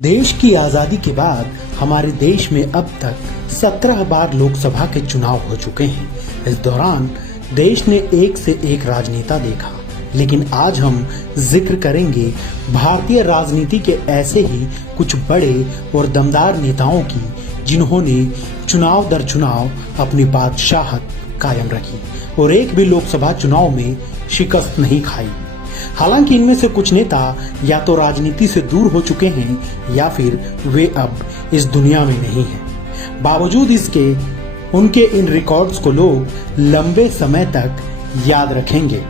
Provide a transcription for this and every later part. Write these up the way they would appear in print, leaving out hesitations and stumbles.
देश की आजादी के बाद हमारे देश में अब तक 17 बार लोकसभा के चुनाव हो चुके हैं। इस दौरान देश ने एक से एक राजनेता देखा, लेकिन आज हम जिक्र करेंगे भारतीय राजनीति के ऐसे ही कुछ बड़े और दमदार नेताओं की, जिन्होंने चुनाव दर चुनाव अपनी बादशाहत कायम रखी और एक भी लोकसभा चुनाव में शिकस्त नहीं खाई। हालांकि इनमें से कुछ नेता या तो राजनीति से दूर हो चुके हैं या फिर वे अब इस दुनिया में नहीं हैं। बावजूद इसके उनके इन रिकॉर्ड्स को लोग लंबे समय तक याद रखेंगे।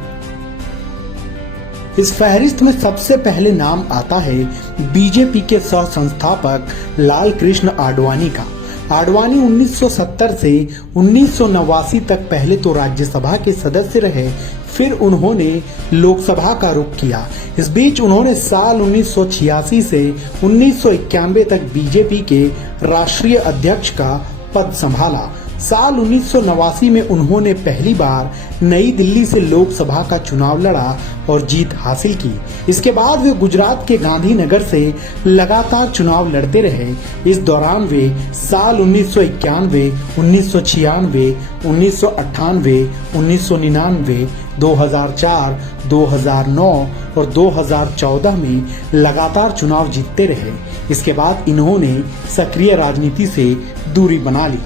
इस फहरिस्त में सबसे पहले नाम आता है बीजेपी के सह संस्थापक लाल कृष्ण आडवाणी का। आडवाणी 1970 से 1989 तक पहले तो राज्यसभा के सदस्य रहे, फिर उन्होंने लोकसभा का रुख किया। इस बीच उन्होंने साल 1986 से 1991 तक बीजेपी के राष्ट्रीय अध्यक्ष का पद संभाला। साल 1989 में उन्होंने पहली बार नई दिल्ली से लोकसभा का चुनाव लड़ा और जीत हासिल की। इसके बाद वे गुजरात के गांधीनगर से लगातार चुनाव लड़ते रहे। इस दौरान वे साल 1991, 1996, 1998, 1999, 2004, 2009 और 2014 में लगातार चुनाव जीतते रहे। इसके बाद इन्होंने सक्रिय राजनीति से दूरी बना ली।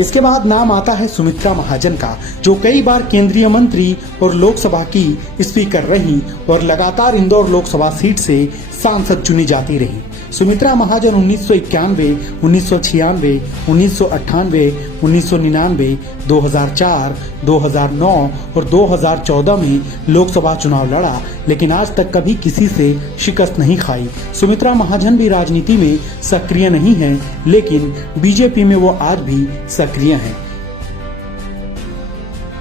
इसके बाद नाम आता है सुमित्रा महाजन का, जो कई बार केंद्रीय मंत्री और लोकसभा की स्पीकर रही और लगातार इंदौर लोकसभा सीट से सांसद चुनी जाती रही। सुमित्रा महाजन 1991, 1996, 1998, 1999, 2004, 2009 और 2014 में लोकसभा चुनाव लड़ा, लेकिन आज तक कभी किसी से शिकस्त नहीं खाई। सुमित्रा महाजन भी राजनीति में सक्रिय नहीं है, लेकिन बीजेपी में वो आज भी सक्रिय हैं।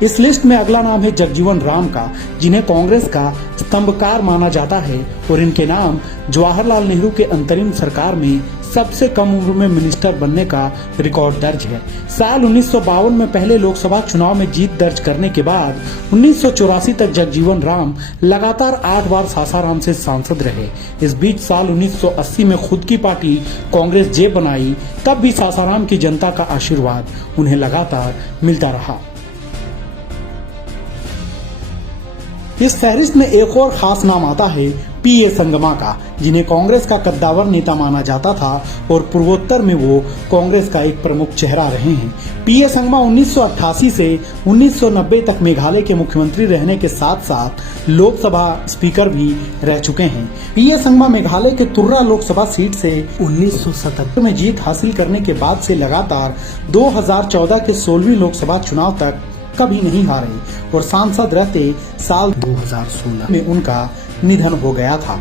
इस लिस्ट में अगला नाम है जगजीवन राम का, जिन्हें कांग्रेस का स्तंभकार माना जाता है और इनके नाम जवाहरलाल नेहरू के अंतरिम सरकार में सबसे कम उम्र में मिनिस्टर बनने का रिकॉर्ड दर्ज है। साल 1952 में पहले लोकसभा चुनाव में जीत दर्ज करने के बाद 1984 तक जगजीवन राम लगातार 8 बार सासाराम से सांसद रहे। इस बीच साल 1980 में खुद की पार्टी कांग्रेस जे बनाई, तब भी सासाराम की जनता का आशीर्वाद उन्हें लगातार मिलता रहा। इस फहरिस्त में एक और खास नाम आता है पीए संगमा का, जिन्हें कांग्रेस का कद्दावर नेता माना जाता था और पूर्वोत्तर में वो कांग्रेस का एक प्रमुख चेहरा रहे हैं। पीए संगमा 1988 से 1990 तक मेघालय के मुख्यमंत्री रहने के साथ साथ लोकसभा स्पीकर भी रह चुके हैं। पीए संगमा मेघालय के तुर्रा लोकसभा सीट से 1977 में जीत हासिल करने के बाद से लगातार 2014 के 16वीं लोकसभा चुनाव तक कभी नहीं हारे और सांसद रहते साल 2016 में उनका निधन हो गया था।